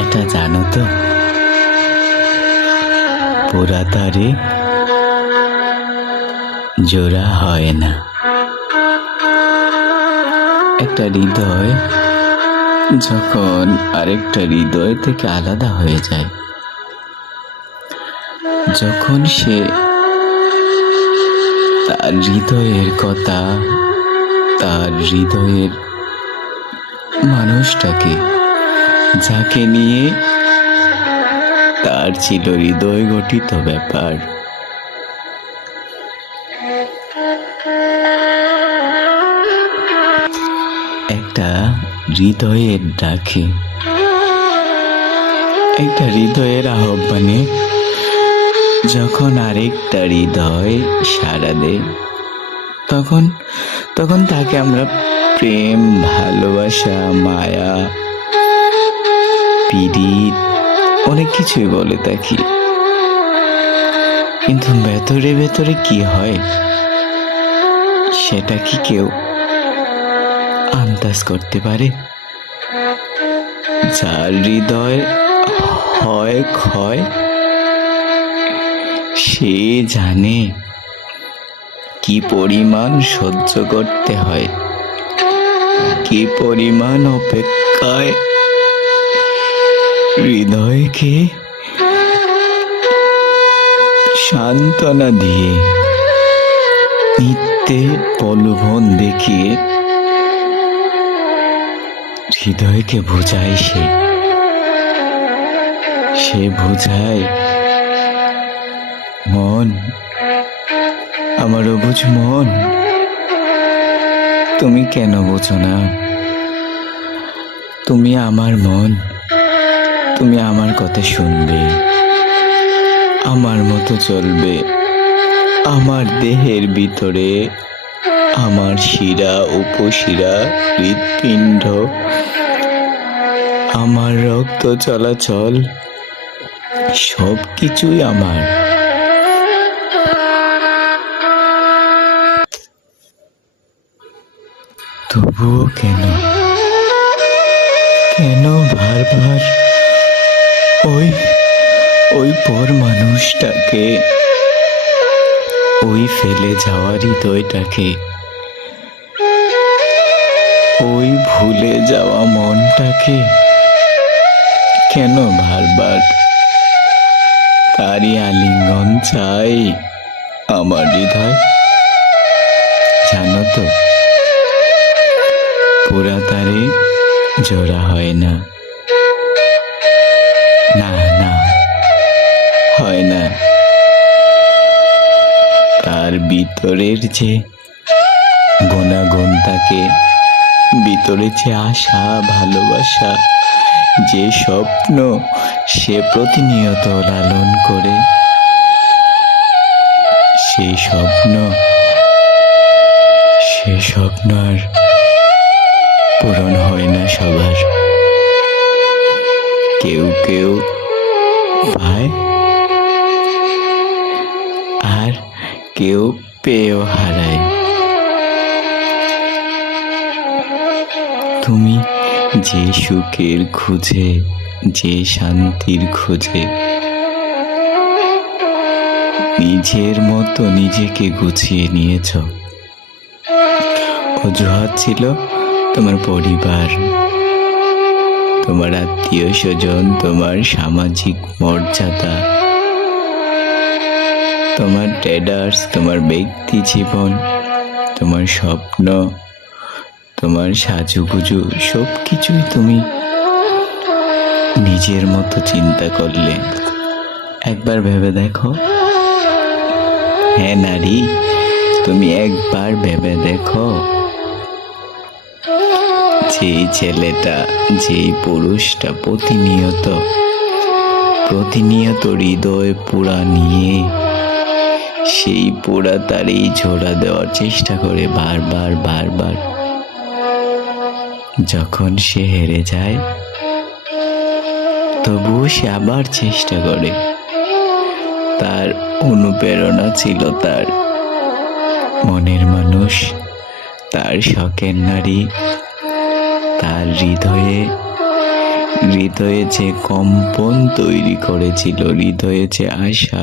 এটা জানো তো, পোড়া তারে জোড়া হয় না। একটা হৃদয় যখন আরেকটা হৃদয় থেকে আলাদা হয়ে যায়, যখন সে তার হৃদয়ের কথা, তার হৃদয়ের মানুষটাকে, যাকে নিয়ে তার ছিল হৃদয় গঠিত ব্যাপার, একটা হৃদয়ের ডাকে, একটা হৃদয়ের আহ্বানে যখন আরেকটা হৃদয় সাড়া দেয়, তখন তখন তাকে আমরা প্রেম, ভালোবাসা, মায়া, পীড়িত অনেক কিছুই বলে থাকি। কিন্তু ভেতরে ভেতরে কি হয় সেটা কি কেউ আন্দাজ করতে পারে? যার হৃদয় হয় ক্ষয়, সে জানে কি পরিমাণ সহ্য করতে হয়, কি পরিমাণ অপেক্ষায় হৃদয়কে সান্ত্বনা দিয়ে, মিথ্যে প্রলোভন দেখিয়ে হৃদয়কে বোঝায়। সে বোঝায়, মন, আমার অবুঝ মন, তুমি কেন বোঝো না? তুমি আমার মন, তুমি আমার কথা শুনবে, আমার মতো চলবে। আমার দেহের ভিতরে আমার শিরা, উপশিরা, হৃৎপিণ্ড, আমার রক্ত চলাচল সব কিছুই আমার। তবুও কেন বারবার ওই পর মানুষটাকে, ওই ফেলে যাওয়া হৃদয়টাকে, ওই ভুলে যাওয়া মনটাকে কেন বারবার তারই আলিঙ্গন চাই আমার হৃদয়? জানো তো, পোড়া তারে জোড়া হয় না। না না, হয় না। তার ভিতরের যে গুণাগুণ থাকে, ভিতরে যে আশা, ভালোবাসা, যে স্বপ্ন সে প্রতিনিয়ত লালন করে, সেই স্বপ্ন আর পূরণ হয় না সবার। কেউ কেউ পায় আর কেউ পেয়েও হারায়। তুমি যে সুখের খুঁজে, যে শান্তির খোঁজে নিজের মতো নিজেকে গুছিয়ে নিয়েছ, অজুহাত ছিল তোমার পরিবার, তোমার আত্মীয় স্বজন, তোমার সামাজিক মর্যাদা, তোমার স্ট্যাটাস, তোমার ব্যক্তি জীবন, তোমার স্বপ্ন, তোমার সাজুগুজু সব কিছুই তুমি নিজের মতো চিন্তা করলে। একবার ভেবে দেখো, হ্যাঁ নারী, তুমি একবার ভেবে দেখো, যেই ছেলেটা, যেই পুরুষটা প্রতিনিয়ত হৃদয় পোড়া নিয়ে সেই পোড়া তারেই জোড়া দেওয়ার চেষ্টা করে বারবার, যখন সে হেরে যায় তবুও সে আবার চেষ্টা করে। তার অনুপ্রেরণা ছিল তার মনের মানুষ, তার শখের নারী, তার হৃদয়ে যে কম্পন তৈরি করেছিল, হৃদয়ে যে আশা